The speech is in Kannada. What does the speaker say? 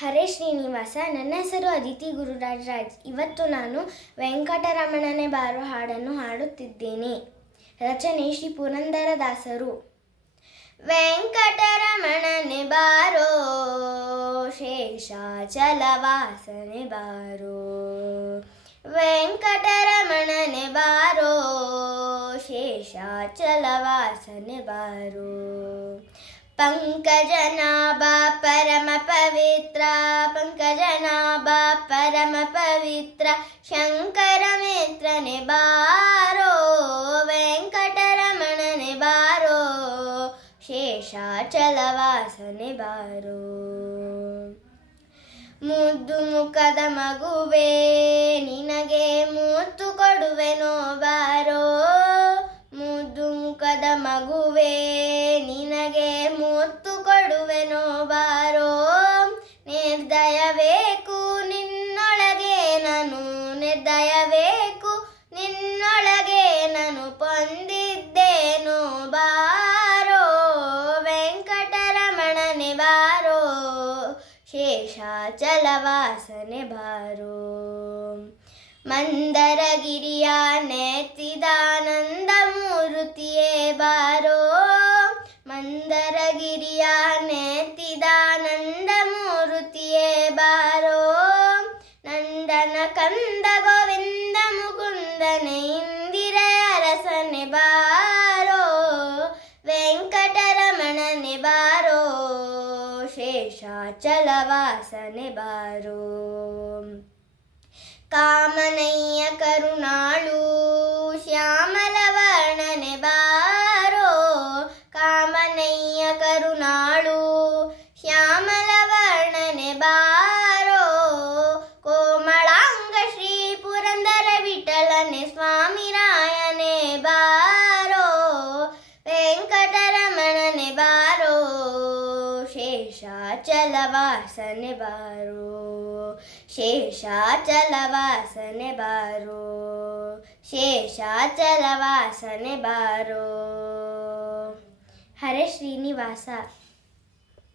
ಹರೇ ಶ್ರೀನಿವಾಸ. ನನ್ನ ಹೆಸರು ಅದಿತಿ ಗುರುರಾಜ್ ರಾಜ್. ಇವತ್ತು ನಾನು ವೆಂಕಟರಮಣನೆ ಬಾರೋ ಹಾಡನ್ನು ಹಾಡುತ್ತಿದ್ದೇನೆ. ರಚನೆ ಶ್ರೀ ಪುರಂದರದಾಸರು. ವೆಂಕಟರಮಣನೆ ಬಾರೋ, ಶೇಷಾಚಲವಾಸನೆ ಬಾರೋ. ವೆಂಕಟರಮಣನೆ ಬಾರೋ, ಶೇಷಾಚಲವಾಸನೆ ಬಾರೋ. पंकजनाभ परम पवित्र, पंकजनाभ परम पवित्र, शंकर मित्रने बारो. वेंकटरमणने बारो, ಶೇಷಾಚಲವಾಸನೆ ಬಾರೋ. ಮುದ್ದು ಮುಖದ ಮಗುವೆ ನಿನಗೆ ಮುತ್ತು ಕೊಡುವೆನೋ ಬಾರೋ. ಮುದ್ದು ಮುಖದ ಮಗುವೆ ನಿನಗೆ ಮುತ್ತು ಕೊಡುವೆನೋ ಬಾರೋ. ನಿರ್ದಯಬೇಕು ನಿನ್ನೊಳಗೆ ನಾನು, ನಿರ್ದಯಬೇಕು ನಿನ್ನೊಳಗೆ ನಾನು ಪೊಂದಿದ್ದೇನೋ ಬಾರೋ. ವೆಂಕಟರಮಣನೆ ಬಾರೋ, ಶೇಷಾಚಲವಾಸನೆ ಬಾರೋ. ಮಂದರಗಿರಿಯ ನೆತ್ತಿದಾನಂದ ಮೂರುತಿಯೇ ಬಾರೋ. ಮಂದರಗಿರಿಯ ನೆತ್ತಿದಾನಂದ ಮೂರುತಿಯೇ ಬಾರೋ. ನಂದನ ಕಂದ ಗೋವಿಂದ ಮುಕುಂದನೆ ಇಂದಿರೆಯ ಅರಸನೆ ಬಾರೋ. ವೆಂಕಟರಮಣನೆ ಬಾರೋ, ಶೇಷಾಚಲವಾಸನೆ ಬಾರೋ. ಕಾಮನಯ್ಯ ಕರುಣಾಳು ಶ್ಯಾಮಲ ವರ್ಣನೆ ಬಾರೋ. ಕಾಮನಯ್ಯ ಕರುಣಾಳು ಶ್ಯಾಮಲ ವರ್ಣನೆ ಬಾರೋ. ಕೋಮಳಾಂಗ ಶ್ರೀ ಪುರಂದರ ವಿಠಲನೆ ಸ್ವಾಮಿ ರಾಯನೆ ಬಾರೋ. ವೆಂಕಟರಮಣನೆ ಬಾರೋ, ಶೇಷಾಚಲವಾಸನೆ ಬಾರೋ. ಶೇಷಾಚಲವಾಸನೆ ಬಾರೋ, ಶೇಷಾಚಲವಾಸನೆ ಬಾರೋ. ಹರೇ ಶ್ರೀನಿವಾಸ.